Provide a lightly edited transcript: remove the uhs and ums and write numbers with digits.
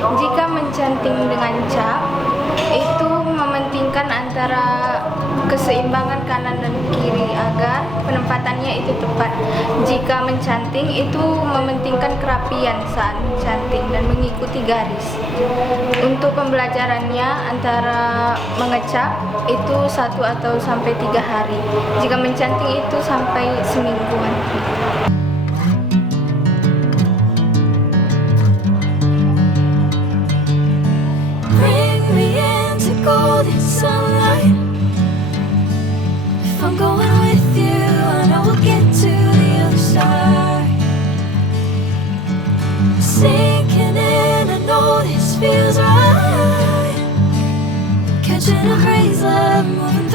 Jika mencanting dengan cap, itu mementingkan antara keseimbangan kanan dan kiri agar penempatannya itu tepat. Jika mencanting itu mementingkan kerapian saat mencanting dan mengikuti garis. Untuk pembelajarannya antara mengecap itu 1 atau sampai 3 hari. Jika mencanting itu sampai semingguan. Bring me into golden sunlight. If I'm going with you, I know we'll get to the other side. Sinking in, I know this feels right. Catching a breeze, love moving